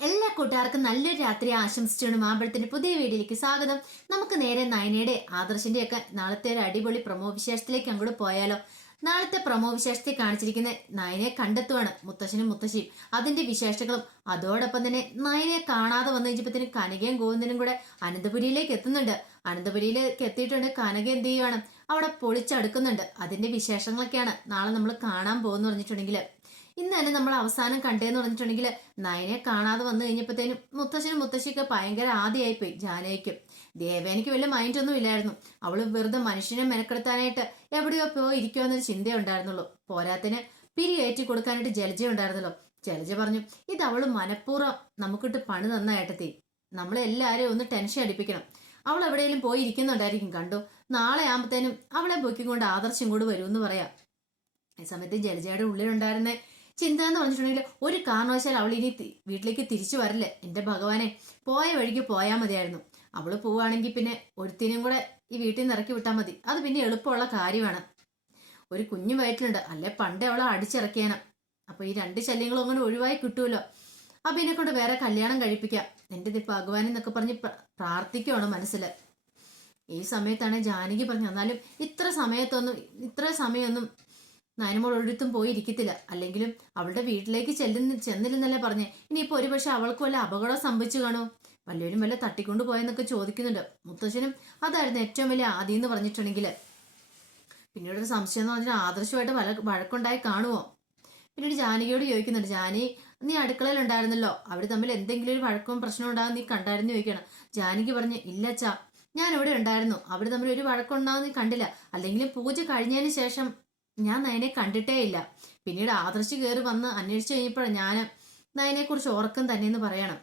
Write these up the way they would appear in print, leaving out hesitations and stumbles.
എല്ലാ കൂട്ടുകാർക്കും നല്ലൊരു രാത്രി ആശംസിച്ചുകൊണ്ട് മാമ്പഴത്തിന്റെ പുതിയ വീഡിയോയിലേക്ക് സ്വാഗതം. നമുക്ക് നേരെ നയനയുടെ ആദർശിന്റെ ഒക്കെ നാളത്തെ ഒരു അടിപൊളി പ്രമോ വിശേഷത്തിലേക്ക് അങ്ങോട്ട് പോയാലോ? നാളത്തെ പ്രമോ വിശേഷത്തെ കാണിച്ചിരിക്കുന്ന നയനെ കണ്ടെത്തുവാണ് മുത്തശ്ശനും മുത്തശ്ശിയും, അതിന്റെ വിശേഷങ്ങളും. അതോടൊപ്പം തന്നെ നയനെ കാണാതെ വന്നു കഴിഞ്ഞപ്പത്തിന് കനകയും ഗോവിന്ദനും കൂടെ അനന്തപുരിയിലേക്ക് എത്തുന്നുണ്ട്. അനന്തപുരിയിലേക്ക് എത്തിയിട്ടുണ്ട്. കനക എന്ത് ചെയ്യുവാണ്, അവിടെ പൊളിച്ചടുക്കുന്നുണ്ട്. അതിന്റെ വിശേഷങ്ങളൊക്കെയാണ് നാളെ നമ്മൾ കാണാൻ പോകുന്നു പറഞ്ഞിട്ടുണ്ടെങ്കിൽ. ഇന്ന് തന്നെ നമ്മൾ അവസാനം കണ്ടേന്ന് പറഞ്ഞിട്ടുണ്ടെങ്കിൽ നയനെ കാണാതെ വന്നു കഴിഞ്ഞപ്പോഴത്തേനും മുത്തശ്ശനും മുത്തശ്ശിയൊക്കെ ഭയങ്കര ആദ്യമായിപ്പോയി. ജാനയ്ക്കും ദേവേനയ്ക്ക് വലിയ മൈൻഡ് ഒന്നും ഇല്ലായിരുന്നു. അവള് വെറുതെ മനുഷ്യനെ മെനക്കെടുത്താനായിട്ട് എവിടെയോ പോയി ഇരിക്കുമെന്നൊരു ചിന്തയുണ്ടായിരുന്നുള്ളൂ. പോരാത്തിന് പിരിയേറ്റി കൊടുക്കാനായിട്ട് ജലജ ഉണ്ടായിരുന്നല്ലോ. ജലജ പറഞ്ഞു, ഇത് അവള് മനഃപൂർവ്വം നമുക്കിട്ട് പണി തന്ന ഏട്ടത്തി, നമ്മളെല്ലാരും ഒന്ന് ടെൻഷൻ അടിപ്പിക്കണം. അവൾ എവിടെയെങ്കിലും പോയി ഇരിക്കുന്നുണ്ടായിരിക്കും, കണ്ടു. നാളെ ആകുമ്പത്തേനും അവളെ പൊക്കിക്കൊണ്ട് ആദർശം കൂടെ വരുമെന്ന് പറയാം. ഈ സമയത്ത് ജലജയുടെ ഉള്ളിലുണ്ടായിരുന്ന ചിന്ത എന്ന് പറഞ്ഞിട്ടുണ്ടെങ്കിൽ, ഒരു കാരണവശാൽ അവൾ ഇനി വീട്ടിലേക്ക് തിരിച്ചു വരില്ല. എന്റെ ഭഗവാനെ, പോയ വഴിക്ക് പോയാൽ മതിയായിരുന്നു. അവള് പോവുകയാണെങ്കിൽ പിന്നെ ഒരുത്തിനും കൂടെ ഈ വീട്ടിൽ നിന്ന് ഇറക്കി വിട്ടാൽ മതി. അത് പിന്നെ എളുപ്പമുള്ള കാര്യമാണ്. ഒരു കുഞ്ഞു വയറ്റിലുണ്ട്, അല്ലെ പണ്ടേ അവളെ അടിച്ചിറക്കിയാണ്. അപ്പൊ ഈ രണ്ട് ശല്യങ്ങളും അങ്ങനെ ഒഴിവായി കിട്ടുമല്ലോ. അപ്പൊ ഇതിനെ കൊണ്ട് വേറെ കല്യാണം കഴിപ്പിക്കാം, എന്റെ ഭഗവാൻ എന്നൊക്കെ പറഞ്ഞ് പ്രാർത്ഥിക്കുവാണ് മനസ്സിൽ. ഈ സമയത്താണ് ജാനകി പറഞ്ഞു, എന്നാലും ഇത്ര സമയമൊന്നും നയനമോൾ ഒരിടത്തും പോയി ഇരിക്കത്തില്ല. അല്ലെങ്കിലും അവളുടെ വീട്ടിലേക്ക് ചെന്നില്ലെന്നല്ലേ പറഞ്ഞേ. ഇനിയിപ്പോ ഒരുപക്ഷെ അവൾക്ക് വല്ല അപകടം സംഭവിച്ചു കാണോ, വല്ലവരും വല്ല തട്ടിക്കൊണ്ടു പോയെന്നൊക്കെ ചോദിക്കുന്നുണ്ട്. മുത്തശ്ശനും അതായിരുന്നു ഏറ്റവും വലിയ ആദ്യം എന്ന് പറഞ്ഞിട്ടുണ്ടെങ്കിൽ. പിന്നീട് ഒരു സംശയം എന്ന് പറഞ്ഞാൽ ആദർശമായിട്ട് വഴക്കുണ്ടായി കാണുമോ. പിന്നീട് ജാനകിയോട് ചോദിക്കുന്നുണ്ട്, ജാനി നീ അടുക്കളയിൽ ഉണ്ടായിരുന്നല്ലോ, അവർ തമ്മിൽ എന്തെങ്കിലും ഒരു വഴക്കവും പ്രശ്നവും ഉണ്ടാകും നീ കണ്ടായിരുന്നു ചോദിക്കണം. ജാനകി പറഞ്ഞു, ഇല്ലച്ചാ, ഞാൻ ഇവിടെ ഉണ്ടായിരുന്നു. അവർ തമ്മിൽ ഒരു വഴക്കുണ്ടാവും നീ കണ്ടില്ല. അല്ലെങ്കിലും പൂജ കഴിഞ്ഞതിന് ശേഷം ഞാൻ നയനെ കണ്ടിട്ടേ ഇല്ല. പിന്നീട് ആദർശ് കയറി വന്ന് അന്വേഷിച്ചു കഴിഞ്ഞപ്പോഴാണ് ഞാൻ നയനെ കുറിച്ച് ഓർക്കം തന്നെയെന്ന് പറയണം.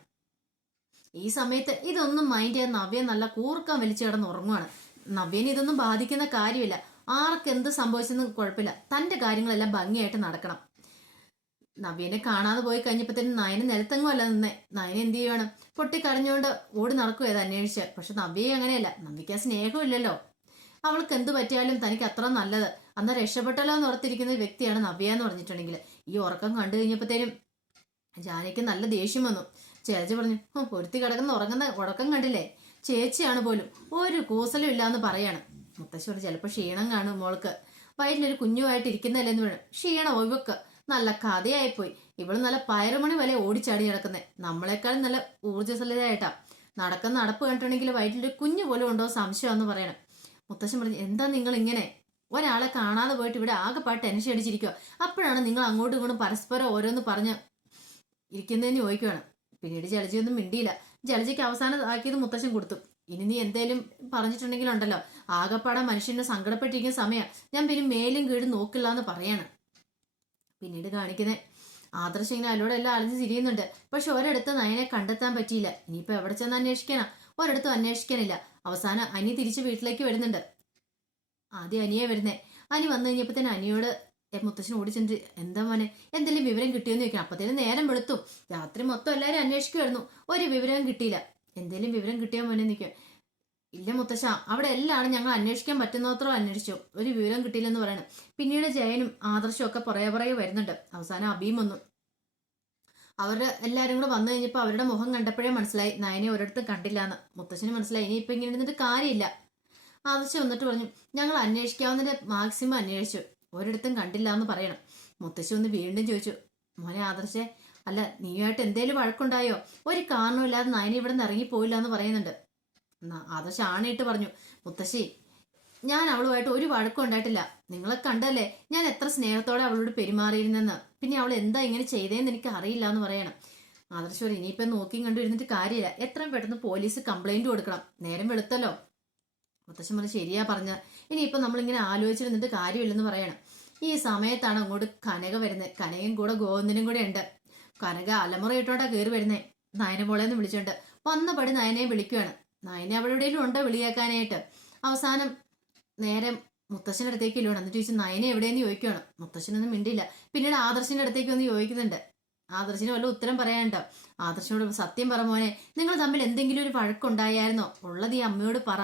ഈ സമയത്ത് ഇതൊന്നും മൈൻഡ് ചെയ്യാൻ നവ്യ നല്ല കൂർക്കം വലിച്ചു കിടന്ന് ഉറങ്ങുവാണ്. നവ്യന് ഇതൊന്നും ബാധിക്കുന്ന കാര്യമില്ല. ആർക്ക് എന്ത് സംഭവിച്ചെന്ന് കുഴപ്പമില്ല, തന്റെ കാര്യങ്ങളെല്ലാം ഭംഗിയായിട്ട് നടക്കണം. നവ്യനെ കാണാതെ പോയി കഴിഞ്ഞപ്പോഴത്തേനും നയന് നിലത്തെങ്ങും അല്ല നിന്നേ. നയന എന്ത് ചെയ്യുവാണ്, പൊട്ടിക്കരഞ്ഞുകൊണ്ട് ഓടി നടക്കും ഏത് അന്വേഷിച്ച്. പക്ഷെ നവ്യ അങ്ങനെയല്ല, നവ്യക്ക് ആ സ്നേഹമില്ലല്ലോ. അവൾക്ക് എന്ത് പറ്റിയാലും തനിക്ക് അത്ര നല്ലത്, അന്ന് രക്ഷപ്പെട്ടല്ലോ എന്ന് ഓർത്തിരിക്കുന്ന വ്യക്തിയാണ് നവ്യ എന്ന് പറഞ്ഞിട്ടുണ്ടെങ്കിൽ. ഈ ഉറക്കം കണ്ടു കഴിഞ്ഞപ്പോഴത്തേനും ജാനയ്ക്ക് നല്ല ദേഷ്യം വന്നു. ചേച്ചി പറഞ്ഞു, പൊരുത്തി കിടക്കുന്ന ഉറക്കം കണ്ടില്ലേ, ചേച്ചിയാണ് പോലും ഒരു കൂസലും ഇല്ലാന്ന് പറയാണ്. മുത്തശ്ശോട് ചിലപ്പോൾ ക്ഷീണം കാണും മോൾക്ക്, വയറ്റിലൊരു കുഞ്ഞുമായിട്ട് ഇരിക്കുന്നതല്ലെന്ന് വേണം. ക്ഷീണം ഒഴിവക്ക് നല്ല കഥയായിപ്പോയി. ഇവള് നല്ല പയറുമണി വരെ ഓടിച്ചാടി കിടക്കുന്നേ, നമ്മളെക്കാളും നല്ല ഊർജ്ജസ്വലതയായിട്ടാ നടക്കുന്ന. നടപ്പ് കണ്ടിട്ടുണ്ടെങ്കിൽ വയറ്റിലൊരു കുഞ്ഞു പോലും ഉണ്ടോ സംശയമെന്ന് പറയണം. മുത്തശ്ശൻ പറഞ്ഞു, എന്താ നിങ്ങൾ ഇങ്ങനെ ഒരാളെ കാണാതെ പോയിട്ട് ഇവിടെ ആകെപ്പാട് ടെൻഷൻ അടിച്ചിരിക്കുക, അപ്പോഴാണ് നിങ്ങൾ അങ്ങോട്ടും ഇങ്ങോട്ടും പരസ്പരം ഓരോന്ന് പറഞ്ഞ് ഇരിക്കുന്നതെന്ന് ചോദിക്കുകയാണ്. പിന്നീട് ജലജയൊന്നും മിണ്ടിയില്ല. ജലജയ്ക്ക് അവസാനം ആക്കിയത് മുത്തശ്ശൻ കൊടുത്തു. ഇനി നീ എന്തേലും പറഞ്ഞിട്ടുണ്ടെങ്കിലുണ്ടല്ലോ, ആകെപ്പാടെ മനുഷ്യനെ സങ്കടപ്പെട്ടിരിക്കുന്ന സമയം, ഞാൻ പിന്നെ മേലും കീഴും നോക്കില്ല എന്ന് പറയാണ്. പിന്നീട് കാണിക്കുന്നത് ആദർശം ഇങ്ങനെ അതിലൂടെ എല്ലാം അലഞ്ഞു തിരിയുന്നുണ്ട്. പക്ഷെ ഒരിടത്ത് നയനെ കണ്ടെത്താൻ പറ്റിയില്ല. ഇനിയിപ്പോ എവിടെ ചെന്ന് അന്വേഷിക്കാനാ, ഒരിടത്തും അന്വേഷിക്കാനില്ല. അവസാനം അനി തിരിച്ച് വീട്ടിലേക്ക് വരുന്നുണ്ട്. ആദ്യം അനിയെ വരുന്നേ. അനി വന്നു കഴിഞ്ഞപ്പോ തന്നെ അനിയോട് മുത്തശ്ശൻ ഓടിച്ചെന്ന്, എന്താ മോനെ എന്തെങ്കിലും വിവരം കിട്ടിയെന്ന് ചോദിക്കണം. അപ്പത്തേനും നേരം വെളുത്തു. രാത്രി മൊത്തം എല്ലാവരും അന്വേഷിക്കുമായിരുന്നു, ഒരു വിവരവും കിട്ടിയില്ല. എന്തെങ്കിലും വിവരം കിട്ടിയോ മോനെ നിൽക്കുക. ഇല്ല മുത്തശ്ശ, അവിടെ എല്ലാം ഞങ്ങൾ അന്വേഷിക്കാൻ പറ്റുന്നത്രോ അന്വേഷിച്ചു, ഒരു വിവരം കിട്ടിയില്ലെന്ന് പറയണം. പിന്നീട് ജയനും ആദർശവും ഒക്കെ പുറകെ വരുന്നുണ്ട്. അവസാനം അബിയും വന്നു. അവരുടെ എല്ലാവരും കൂടെ വന്നു കഴിഞ്ഞപ്പോൾ അവരുടെ മുഖം കണ്ടപ്പോഴേ മനസ്സിലായി നയനെ ഒരിടത്തും കണ്ടില്ല എന്ന്. മുത്തശ്ശന് മനസ്സിലായി ഇനിയിപ്പോൾ ഇങ്ങനെ ഇരുന്നിട്ട് കാര്യമില്ല. ആദർശം വന്നിട്ട് പറഞ്ഞു, ഞങ്ങൾ അന്വേഷിക്കാവുന്നതിന്റെ മാക്സിമം അന്വേഷിച്ചു, ഒരിടത്തും കണ്ടില്ല എന്ന് പറയണം. മുത്തശ്ശി ഒന്ന് വീണ്ടും ചോദിച്ചു, മോനെ ആദർശേ, അല്ല നീയുമായിട്ട് എന്തേലും വഴക്കുണ്ടായോ? ഒരു കാരണമില്ലാതെ നയനെ ഇവിടെ നിന്ന് ഇറങ്ങിപ്പോയില്ല എന്ന് പറയുന്നുണ്ട്. ആദർശ ആണയിട്ട് പറഞ്ഞു, മുത്തശ്ശി ഞാൻ അവളുമായിട്ട് ഒരു വഴക്കും ഉണ്ടായിട്ടില്ല. നിങ്ങളെ കണ്ടല്ലേ ഞാൻ എത്ര സ്നേഹത്തോടെ അവളോട് പെരുമാറിയിരുന്നെന്ന്. പിന്നെ അവൾ എന്താ ഇങ്ങനെ ചെയ്തതെന്ന് എനിക്ക് അറിയില്ല എന്ന് പറയണം. ആദർശം ഇനിയിപ്പം നോക്കിയും കണ്ടു ഇരുന്നിട്ട് കാര്യമില്ല, എത്രയും പെട്ടെന്ന് പോലീസ് കംപ്ലൈന്റ് കൊടുക്കണം, നേരം വെളുത്തല്ലോ. മുത്തശ്ശൻ പറഞ്ഞു, ശരിയാ പറഞ്ഞ, ഇനിയിപ്പൊ നമ്മളിങ്ങനെ ആലോചിച്ചിരുന്നിട്ട് കാര്യമില്ലെന്ന് പറയണം. ഈ സമയത്താണ് അങ്ങോട്ട് കനക വരുന്നത്. കനകയും കൂടെ ഗോവിന്ദനും കൂടെ ഉണ്ട്. കനക അലമുറ ഇട്ടോണ്ടാ കയറി വരുന്നേ. നയനമോളെന്ന് വിളിച്ചോണ്ട് വന്നപടി നയനെ വിളിക്കുകയാണ്. നയനെ അവളുടെയിലും ഉണ്ടോ വിളിയാക്കാനായിട്ട്. അവസാനം നേരെ മുത്തശ്ശന്റെ അടുത്തേക്ക് ഇല്ലോണം. എന്നിട്ട് ചോദിച്ചു, നയനെ എവിടെയെന്ന് ചോദിക്കുകയാണ്. മുത്തശ്ശനൊന്നും മിണ്ടില്ല. പിന്നീട് ആദർശിന്റെ അടുത്തേക്ക് ഒന്ന് ചോദിക്കുന്നുണ്ട്. ആദർശിന് വല്ല ഉത്തരം പറയാനുണ്ടോ? ആദർശനോട്, സത്യം പറ മോനെ, നിങ്ങൾ തമ്മിൽ എന്തെങ്കിലും ഒരു വഴക്കുണ്ടായിരുന്നോ? ഉള്ളത് ഈ അമ്മയോട് പറ.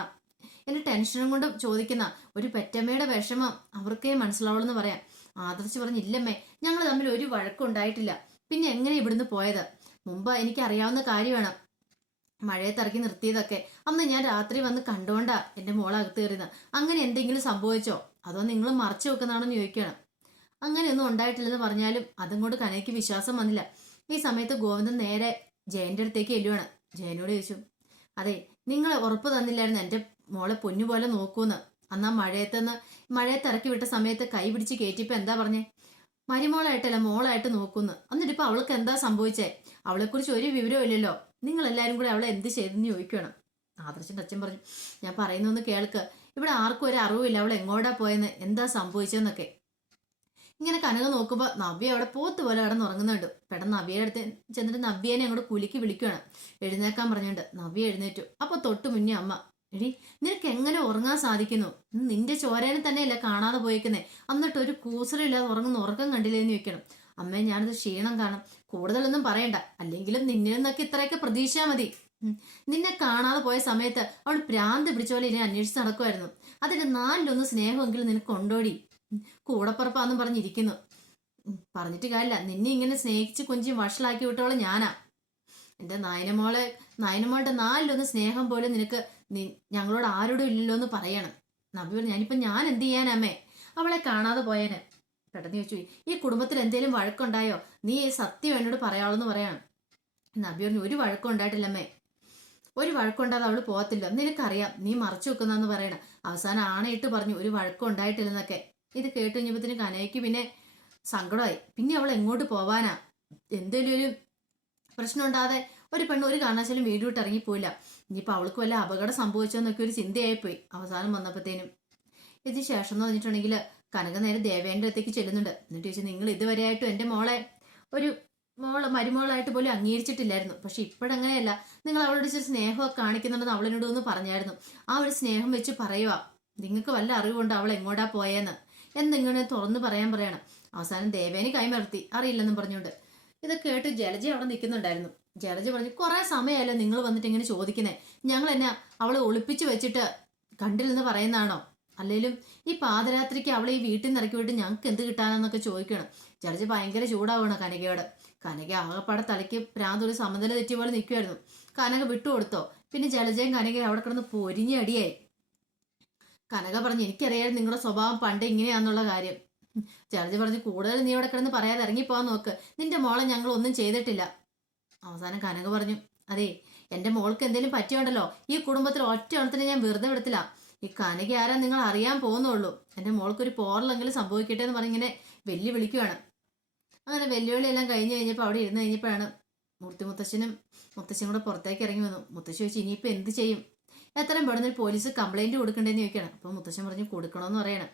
എന്റെ ടെൻഷനും കൊണ്ട് ചോദിക്കുന്ന ഒരു പെറ്റമ്മയുടെ വിഷമം അവർക്കേ മനസ്സിലാവുള്ളൂ എന്ന് പറയാം. ആദർശ് പറഞ്ഞില്ലമ്മേ, ഞങ്ങൾ തമ്മിൽ ഒരു വഴക്കും ഉണ്ടായിട്ടില്ല. പിന്നെ എങ്ങനെ ഇവിടുന്ന് പോയത്? മുമ്പ് എനിക്ക് അറിയാവുന്ന കാര്യമാണ് മഴയത്തിറക്കി നിർത്തിയതൊക്കെ. അന്ന് ഞാൻ രാത്രി വന്ന് കണ്ടോണ്ടാ എന്റെ മോളെ അകത്ത് കയറിയത്. അങ്ങനെ എന്തെങ്കിലും സംഭവിച്ചോ, അതോ നിങ്ങൾ മറച്ചു വെക്കുന്നതാണെന്ന് ചോദിക്കണം. അങ്ങനെയൊന്നും ഉണ്ടായിട്ടില്ലെന്ന് പറഞ്ഞാലും അതും കൊണ്ട് കനയ്ക്ക് വിശ്വാസം വന്നില്ല. ഈ സമയത്ത് ഗോവിന്ദൻ നേരെ ജയന്റെ അടുത്തേക്ക് എല്ലുവാണ്. ജയനോട് ചോദിച്ചു, അതെ, നിങ്ങൾ ഉറപ്പ് തന്നില്ലായിരുന്നു എന്റെ മോളെ പൊന്നുപോലെ നോക്കൂന്ന്. അന്ന് ആ മഴയത്തിറക്കി വിട്ട സമയത്ത് കൈ പിടിച്ച് കയറ്റിയപ്പോ എന്താ പറഞ്ഞേ? മരുമോളായിട്ടല്ല മോളായിട്ട് നോക്കുന്നു. എന്നിട്ടിപ്പോ അവൾക്ക് എന്താ സംഭവിച്ചേ? അവളെക്കുറിച്ച് ഒരു വിവരവും ഇല്ലല്ലോ. നിങ്ങൾ എല്ലാരും കൂടെ അവളെ എന്ത് ചെയ്തെന്ന് ചോദിക്കണം. ആദർശന്റെ അച്ഛൻ പറഞ്ഞു, ഞാൻ പറയുന്നൊന്ന് കേൾക്ക്. ഇവിടെ ആർക്കും ഒരു അറിവില്ല അവൾ എങ്ങോട്ടാ പോയെന്ന്, എന്താ സംഭവിച്ചെന്നൊക്കെ. ഇങ്ങനെ കനക നോക്കുമ്പോ നവ്യ അവിടെ പോത്ത് പോലെ അവിടെ ഉറങ്ങുന്നുണ്ട്. പെട്ടെന്ന് നവ്യയുടെ അടുത്ത് ചെന്നിട്ട് നവ്യേനെ അങ്ങോട്ട് കുലുക്കി വിളിക്കുകയാണ്. എഴുന്നേക്കാൻ പറഞ്ഞുണ്ട്. നവ്യ എഴുന്നേറ്റു. അപ്പൊ തൊട്ട് മുന്നേ അമ്മ, എടി നിനക്ക് എങ്ങനെ ഉറങ്ങാൻ സാധിക്കുന്നു? നിന്റെ ചോരേനെ തന്നെയല്ല കാണാതെ പോയേക്കുന്നേ, എന്നിട്ട് ഒരു കൂസലില്ലാതെ ഉറങ്ങുന്ന ഉറക്കം കണ്ടില്ലേന്ന് ചോദിക്കണം. അമ്മേ, ഞാനത് ക്ഷീണം കാണും. കൂടുതലൊന്നും പറയണ്ട, അല്ലെങ്കിലും നിന്നിൽ നിന്നൊക്കെ ഇത്രയൊക്കെ പ്രതീക്ഷ മതി. നിന്നെ കാണാതെ പോയ സമയത്ത് അവൾ ഭ്രാന്ത് പിടിച്ച പോലെ ഇനി അന്വേഷിച്ച് നടക്കുമായിരുന്നു. അതിന്റെ നാലിലൊന്ന് സ്നേഹമെങ്കിലും നിനക്ക് കൊണ്ടോടി. കൂടപ്പുറപ്പാന്നും പറഞ്ഞിരിക്കുന്നു. പറഞ്ഞിട്ട് കാര്യമില്ല, നിന്നെ ഇങ്ങനെ സ്നേഹിച്ച് കൊഞ്ചി വഷളാക്കി വിട്ടോളം ഞാനാ. എന്റെ നയനമോളുടെ നാലിലൊന്ന് സ്നേഹം പോലും നിനക്ക് ഞങ്ങളോട് ആരോടും ഇല്ലല്ലോ എന്ന് പറയണം. നബി പറഞ്ഞു, ഞാൻ എന്ത് ചെയ്യാനമ്മേ? അവളെ കാണാതെ പോയേന്. പെട്ടെന്ന് ചോദിച്ചു, ഈ കുടുംബത്തിൽ എന്തേലും വഴക്കുണ്ടായോ? നീ സത്യം എന്നോട് പറയാളെന്ന് പറയണം. നബി പറഞ്ഞു, ഒരു വഴക്കം ഉണ്ടായിട്ടില്ലമ്മേ. ഒരു വഴക്കുണ്ടാതെ അവള് പോകത്തില്ല, നിനക്കറിയാം, നീ മറച്ചു വെക്കുന്നെന്ന് പറയണം. അവസാനം ആണയിട്ട് പറഞ്ഞു ഒരു വഴക്കം ഉണ്ടായിട്ടില്ലെന്നൊക്കെ. ഇത് കേട്ട് കഴിഞ്ഞപ്പത്തിന് കനയ്ക്ക് പിന്നെ സങ്കടമായി. പിന്നെ അവൾ എങ്ങോട്ട് പോവാനാ? എന്തേലും ഒരു പ്രശ്നം ഉണ്ടാതെ ഒരു പെണ്ണ് ഒരു കാരണവശാലും വീട് വിട്ട് ഇറങ്ങിപ്പോയില്ല. ഇനിയിപ്പോൾ അവൾക്ക് വല്ല അപകടം സംഭവിച്ചോന്നൊക്കെ ഒരു ചിന്തയായിപ്പോയി അവസാനം വന്നപ്പോഴത്തേനും. ഇതിന് ശേഷം എന്ന് പറഞ്ഞിട്ടുണ്ടെങ്കിൽ കനക നേരെ ദേവേന്റെ അടുത്തേക്ക് ചെല്ലുന്നുണ്ട്. എന്നിട്ട് ചോദിച്ചാൽ, നിങ്ങൾ ഇതുവരെയായിട്ടും എൻ്റെ ഒരു മരുമോളായിട്ട് പോലും അംഗീകരിച്ചിട്ടില്ലായിരുന്നു. പക്ഷെ ഇപ്പോഴങ്ങനെയല്ല, നിങ്ങൾ അവളോട് ഇച്ചിരി സ്നേഹമൊക്കെ കാണിക്കുന്നുണ്ടെന്ന് അവളിനോട് ഒന്ന് പറഞ്ഞായിരുന്നു. ആ ഒരു സ്നേഹം വെച്ച് പറയുക, നിങ്ങൾക്ക് വല്ല അറിവുണ്ടോ അവൾ എങ്ങോട്ടാ പോയെന്ന് എന്തെങ്കിലും തുറന്നു പറയണം. അവസാനം ദേവേനെ കൈമർത്തി അറിയില്ലെന്നും പറഞ്ഞുകൊണ്ട്. ഇത് കേട്ട് ജലജ അവിടെ നിൽക്കുന്നുണ്ടായിരുന്നു. ജലജ പറഞ്ഞു, കുറെ സമയമല്ലോ നിങ്ങൾ വന്നിട്ട് ഇങ്ങനെ ചോദിക്കുന്നേ, ഞങ്ങൾ എന്നെ അവളെ ഒളിപ്പിച്ചു വെച്ചിട്ട് കണ്ടില്ലെന്ന് പറയുന്നതാണോ? അല്ലെങ്കിലും ഈ പാതിരാത്രിക്ക് അവളെ ഈ വീട്ടിൽ നിന്ന് ഇറക്കി വിട്ട് ഞങ്ങൾക്ക് എന്ത് കിട്ടാനെന്നൊക്കെ ചോദിക്കണം. ജലജ ഭയങ്കര ചൂടാവണം കനകയോട്. കനക ആകെപ്പാടെ തലയ്ക്ക് പ്രാന്തൊരു സമനില തെറ്റിയ പോലെ നിൽക്കുമായിരുന്നു. കനക വിട്ടുകൊടുത്തോ? പിന്നെ ജലജയും കനകയും അവിടെ കിടന്ന് പൊരിഞ്ഞ അടിയായി. കനക പറഞ്ഞു, എനിക്കറിയാം നിങ്ങളുടെ സ്വഭാവം പണ്ട് ഇങ്ങനെയാന്നുള്ള കാര്യം. ജലജ പറഞ്ഞു, കൂടുതൽ നീ ഇവിടെ കിടന്ന് പറയാതെ ഇറങ്ങിപ്പോവാൻ നോക്ക്. നിന്റെ മോളെ ഞങ്ങൾ ഒന്നും ചെയ്തിട്ടില്ല. അവസാനം കനക പറഞ്ഞു, അതെ, എന്റെ മോൾക്ക് എന്തെങ്കിലും പറ്റിയോണ്ടല്ലോ ഈ കുടുംബത്തിൽ ഒറ്റ എണ്ണത്തിന് ഞാൻ വെറുതെ വിടത്തില്ല. ഈ കനക ആരാ നിങ്ങൾ അറിയാൻ പോകുന്നുള്ളൂ. എന്റെ മോൾക്കൊരു പോറലെങ്കിലും സംഭവിക്കട്ടെ എന്ന് പറഞ്ഞിങ്ങനെ വെല്ലുവിളിക്കുകയാണ്. അങ്ങനെ വെല്ലുവിളിയെല്ലാം കഴിഞ്ഞപ്പോൾ അവിടെ ഇരുന്ന് കഴിഞ്ഞപ്പോഴാണ് മുത്തശ്ശനും കൂടെ പുറത്തേക്ക് ഇറങ്ങി വന്നു. മുത്തശ്ശി ചോദിച്ചു, ഇനിയിപ്പോൾ എന്ത് ചെയ്യും? എത്രയും പെടുന്നൊരു പോലീസ് കംപ്ലൈന്റ് കൊടുക്കണ്ടേന്ന് ചോദിക്കണം. അപ്പോൾ മുത്തശ്ശൻ പറഞ്ഞു, കൊടുക്കണമെന്ന് പറയണം.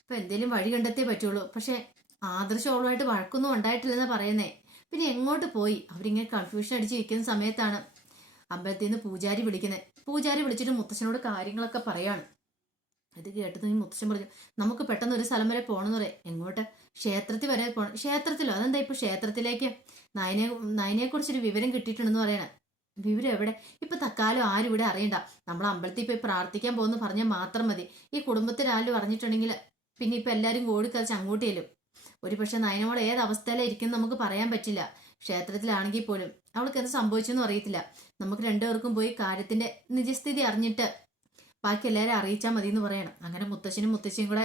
അപ്പൊ എന്തേലും വഴി കണ്ടെത്തേ പറ്റുള്ളൂ. പക്ഷെ ആദർശോളമായിട്ട് വഴക്കൊന്നും ഉണ്ടായിട്ടില്ലെന്നാ പറയുന്നേ. പിന്നെ എങ്ങോട്ട് പോയി? അവരിങ്ങനെ കൺഫ്യൂഷൻ അടിച്ച് ഇരിക്കുന്ന സമയത്താണ് അമ്പലത്തിൽ നിന്ന് പൂജാരി വിളിക്കുന്നത്. പൂജാരി വിളിച്ചിട്ട് മുത്തശ്ശനോട് കാര്യങ്ങളൊക്കെ പറയാണ്. ഇത് കേട്ടത് മുത്തശ്ശൻ പറഞ്ഞു, നമുക്ക് പെട്ടെന്ന് ഒരു സ്ഥലം വരെ പോകണമെന്ന് പറയാം. എങ്ങോട്ട്? ക്ഷേത്രത്തിൽ വരെ പോകണം. ക്ഷേത്രത്തിലോ? അതെന്താ ഇപ്പൊ ക്ഷേത്രത്തിലേക്ക്? നയനെ കുറിച്ചൊരു വിവരം കിട്ടിയിട്ടുണ്ടെന്ന് പറയണേ. വിവരം എവിടെ? ഇപ്പൊ തക്കാലം ആരും ഇവിടെ അറിയണ്ട. നമ്മൾ അമ്പലത്തിൽ പോയി പ്രാർത്ഥിക്കാൻ പോകുന്നു പറഞ്ഞാൽ മാത്രം മതി. ഈ കുടുംബത്തിൽ ആരും അറിഞ്ഞിട്ടുണ്ടെങ്കിൽ പിന്നെ ഇപ്പൊ എല്ലാരും കോടിക്കറിച്ച് അങ്ങോട്ട് ചെല്ലും. ഒരു പക്ഷെ നയനമോൾ ഏത് അവസ്ഥയിലാണ് ഇരിക്കുന്നത് നമുക്ക് പറയാൻ പറ്റില്ല. ക്ഷേത്രത്തിലാണെങ്കിൽ പോലും അവൾക്ക് എന്ത് സംഭവിച്ചെന്നും അറിയത്തില്ല. നമുക്ക് രണ്ടുപേർക്കും പോയി കാര്യത്തിന്റെ നിജസ്ഥിതി അറിഞ്ഞിട്ട് ബാക്കി എല്ലാവരും അറിയിച്ചാൽ മതി എന്ന് പറയണം. അങ്ങനെ മുത്തശ്ശനും മുത്തശ്ശിയും കൂടെ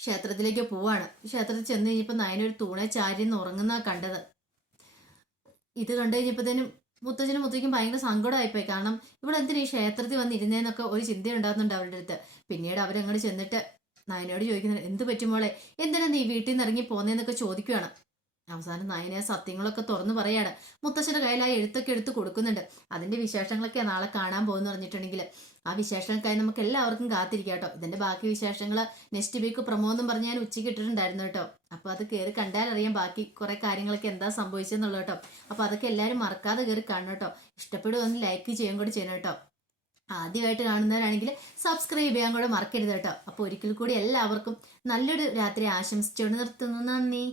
ക്ഷേത്രത്തിലേക്ക് പോവാണ്. ക്ഷേത്രത്തിൽ ചെന്ന് കഴിഞ്ഞപ്പോൾ നയനൊരു തൂണെ ചാരിന്ന് ഉറങ്ങുന്ന കണ്ടത്. ഇത് കണ്ടു കഴിഞ്ഞപ്പോഴത്തേനും മുത്തച്ഛനും മുത്തച്ഛനും ഭയങ്കര സങ്കടമായിപ്പോയി. കാരണം ഇവിടെ എന്തിനാ ഈ ക്ഷേത്രത്തിൽ വന്നിരുന്നേന്നൊക്കെ ഒരു ചിന്ത ഉണ്ടാകുന്നുണ്ട് അവരുടെ അടുത്ത്. പിന്നീട് അവരങ്ങോട്ട് ചെന്നിട്ട് നയനോട് ചോദിക്കുന്നുണ്ട്, എന്ത് പറ്റുമോളെ, എന്തിനാ നീ വീട്ടിൽ നിന്ന് ഇറങ്ങി പോന്നേന്നൊക്കെ ചോദിക്കുകയാണ്. അവസാനം നയനെ സത്യങ്ങളൊക്കെ തുറന്നു പറയാണ്. മുത്തശ്ശന്റെ കയ്യിൽ ആ എഴുത്തൊക്കെ എടുത്ത് കൊടുക്കുന്നുണ്ട്. അതിന്റെ വിശേഷങ്ങളൊക്കെ നാളെ കാണാൻ പോകുന്നു പറഞ്ഞിട്ടുണ്ടെങ്കിൽ ആ വിശേഷങ്ങൾക്കായി നമുക്ക് എല്ലാവർക്കും കാത്തിരിക്കാം കേട്ടോ. ഇതിന്റെ ബാക്കി വിശേഷങ്ങൾ നെക്സ്റ്റ് വീക്ക് പ്രൊമോ എന്നും പറഞ്ഞ് ഞാൻ ഉച്ചയ്ക്ക് ഇട്ടിട്ടുണ്ടായിരുന്നു കേട്ടോ. അപ്പൊ അത് കയറി കണ്ടാൽ അറിയാം ബാക്കി കുറെ കാര്യങ്ങളൊക്കെ എന്താ സംഭവിച്ചെന്നുള്ളത് കേട്ടോ. അപ്പൊ അതൊക്കെ എല്ലാവരും മറക്കാതെ കയറി കാണണം കേട്ടോ. ഇഷ്ടപ്പെടുമെന്ന് ലൈക്ക് ചെയ്യാൻ കൂടി ചെയ്യണം കേട്ടോ. ആദ്യമായിട്ട് കാണുന്നവരാണെങ്കിൽ സബ്സ്ക്രൈബ് ചെയ്യാൻ കൂടെ മറക്കരുത് കേട്ടോ. അപ്പോൾ ഒരിക്കൽ കൂടി എല്ലാവർക്കും നല്ലൊരു രാത്രി ആശംസിച്ചുകൊണ്ട് നിർത്തുന്നു. നന്ദി.